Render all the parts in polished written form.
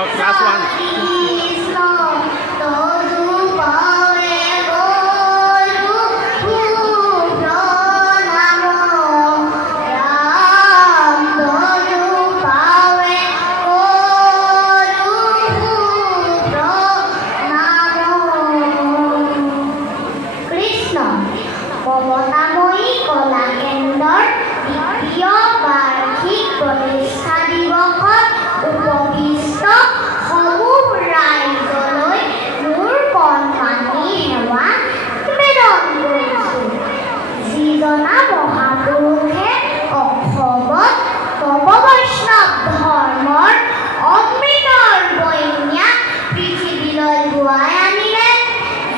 Class 1 মমতাময়ী কলা কেন্দ্ৰৰ দ্বিতীয় বাৰ্ষিক প্ৰতিষ্ঠা দিৱসত উপবিষ্ট সমূহ ৰাইজলৈ মোৰ কণমানি সেৱা নিবেদন কৰিছোঁ। যিজনা মহাপুৰুষে অসমত নৱবৈষ্ণৱ ধৰ্মৰ অমৃতৰ বন্যা পৃথিৱীলৈ বোৱাই আনিলে,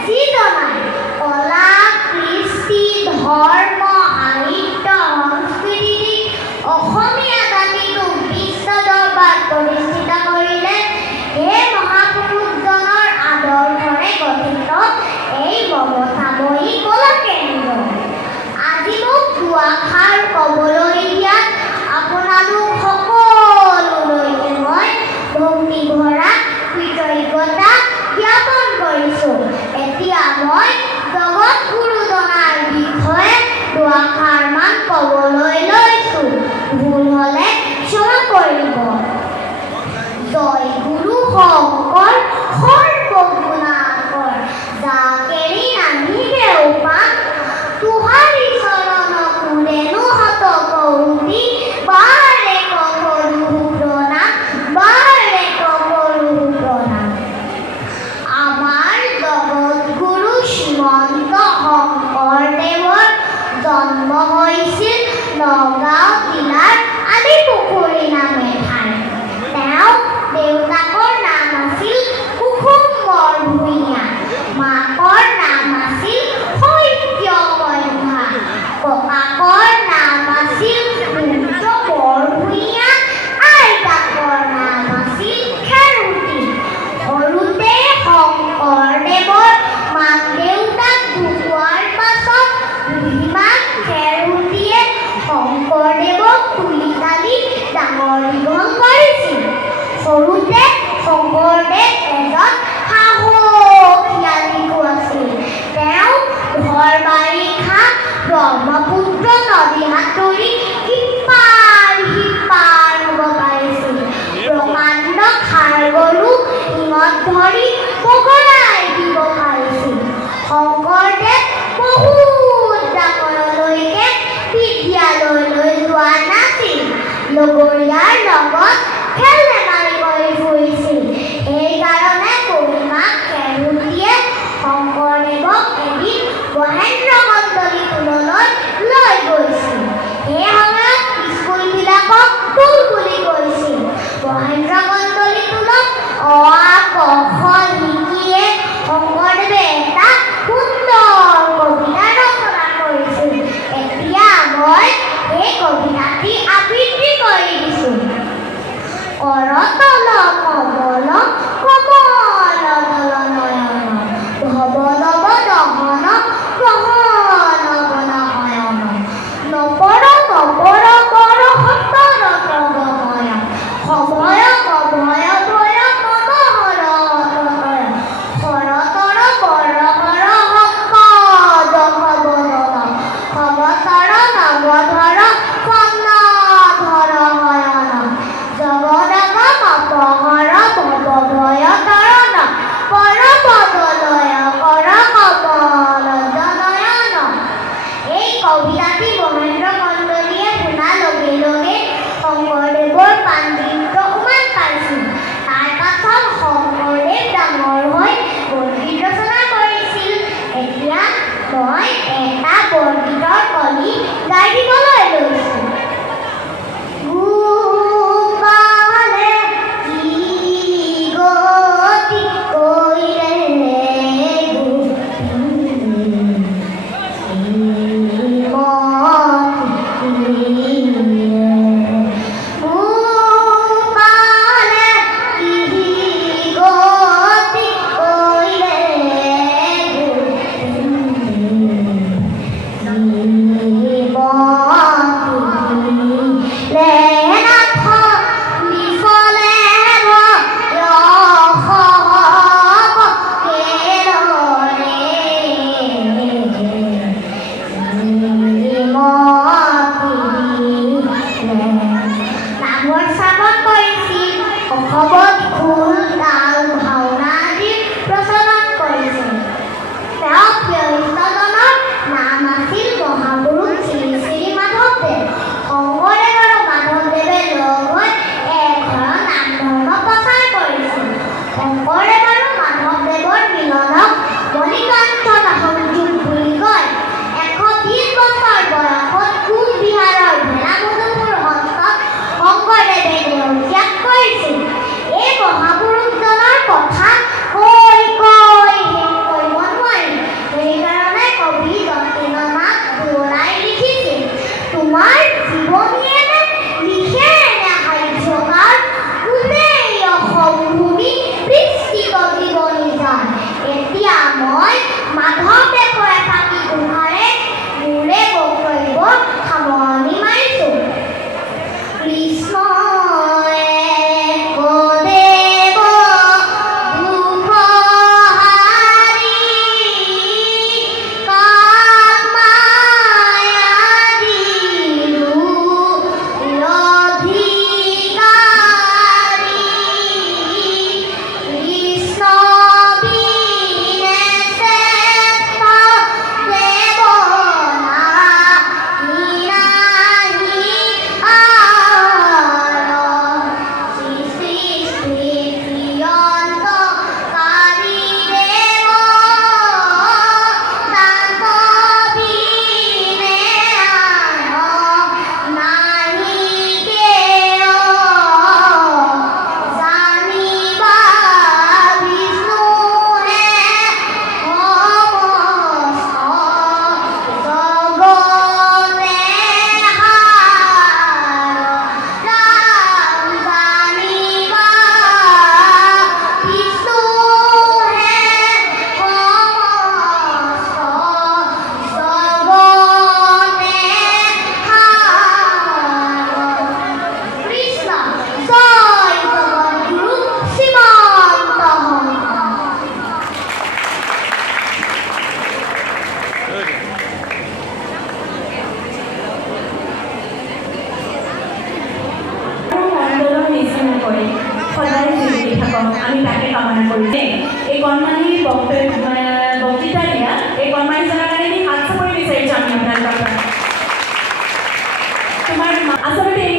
যিজনাই কলা কৃষ্টি ধৰ্ম সাহিত্য সংস্কৃতি অসমীয়া জাতিটোক বিশ্ব দৰবাৰত প্ৰতিষ্ঠিত কৰিলে, সেই মহাপুৰুষজনৰ আদৰ্শৰে গঠিত এই মমতাময়ী কলা কেন্দ্ৰ। আজি মোক দুআষাৰ ক'বলৈ দিয়াত আপোনালোক সকলোলৈকে মই ভক্তি ভৰা কৃতজ্ঞতা জ্ঞাপন কৰিছোঁ। এতিয়া মই জগত গুৰুজনাৰ বিষয়ে দুআষাৰমান ক'বলৈ লৈছোঁ। ভুল হ'লে ক্ষমা কৰিব। জয় গুৰু শংকৰ সৰ্বগুণাকৰ, যাকেৰি নাহিবে উপান, তুহাৰি চৰণ কুলেনো হত কৌটি, বাৰে কৰো প্ৰণাম, বাৰে কৰো প্ৰণাম। আমাৰ জগত গুৰু শ্ৰীমন্ত শংকৰদেৱৰ জন্ম হৈছিল নগাঁও জিলাৰ আদিপুখুৰী নামে ঠাইত। তেওঁৰ দেউতাকৰ নাম আছিল কুসুম বৰভূঞা, মাকৰ নাম আছিল সত্যমধ্যা, ককাকৰ নাম আছিল সূৰ্য বৰভূঞা, আইতাকৰ নাম আছিল খেৰুতী। সৰুতে শংকৰদেৱৰ মাক দেউতাক ঢুকোৱাৰ পাছত বুঢ়ীমাক খেৰুতীয়ে শংকৰদেৱক তুলি তালি ডাঙৰ দীঘল কৰিছিল। সৰুতে শংকৰদেৱ এজন সাহসীয়া শিশু আছিল। তেওঁ ঘৰ বাৰিষা ব্ৰহ্মপুত্ৰ নদী সাঁতুৰি ইপাৰ সিপাৰ হ'ব পাৰিছিল। প্ৰকাণ্ড ষাঁড় গৰু শিঙত ধৰি পগলাই দিব পাৰিছিল। শংকৰদেৱ বহুত ডাঙৰলৈকে বিদ্যালয়লৈ যোৱা নাছিল। লগৰীয়াৰ লগত খেল ধেমালি কৰি ফুৰিছিল। সেইকাৰণে বুঢ়ীমাক খেৰুতীয়ে শংকৰদেৱক এদিন মহেন্দ্ৰ কন্দলী টোললৈ লৈ গৈছিল। সেই সময়ত স্কুলবিলাকক টোল বুলি কৈছিল। মহেন্দ্ৰ কন্দলী টোলত অ আ ক খ শিকিয়ে শংকৰদেৱে এটা সুন্দৰ কবিতা ৰচনা কৰিছিল। এতিয়া মই এই কবিতাটি আবৃত্তি কৰি দিছোঁ। কৰতল কমল কমল দল নয়ন, ভৱ নৱ দহন গ্ৰহণ বনশয়ন, নপৰ নপৰ কৰ সতৰ প্ৰগময়, সময় কভয় ভয় মনোহৰ অততয়, শৰতৰ পৰহৰ হস্ত দশ বদন, ভৱতৰ নৱধৰ স্বৰ্ণধৰ হয়ন, জগদগ অপহৰ ভৱ ভয়ত থাকক আমি তাকে কামনা কৰিছোঁ এই কণমানি বক্তৃতা দিয়া এই কণমানিজনৰ কাৰণে আমি হাত চাপৰি বিচাৰিছোঁ আমি আপোনালোকৰ পৰা তোমাৰ আচলতে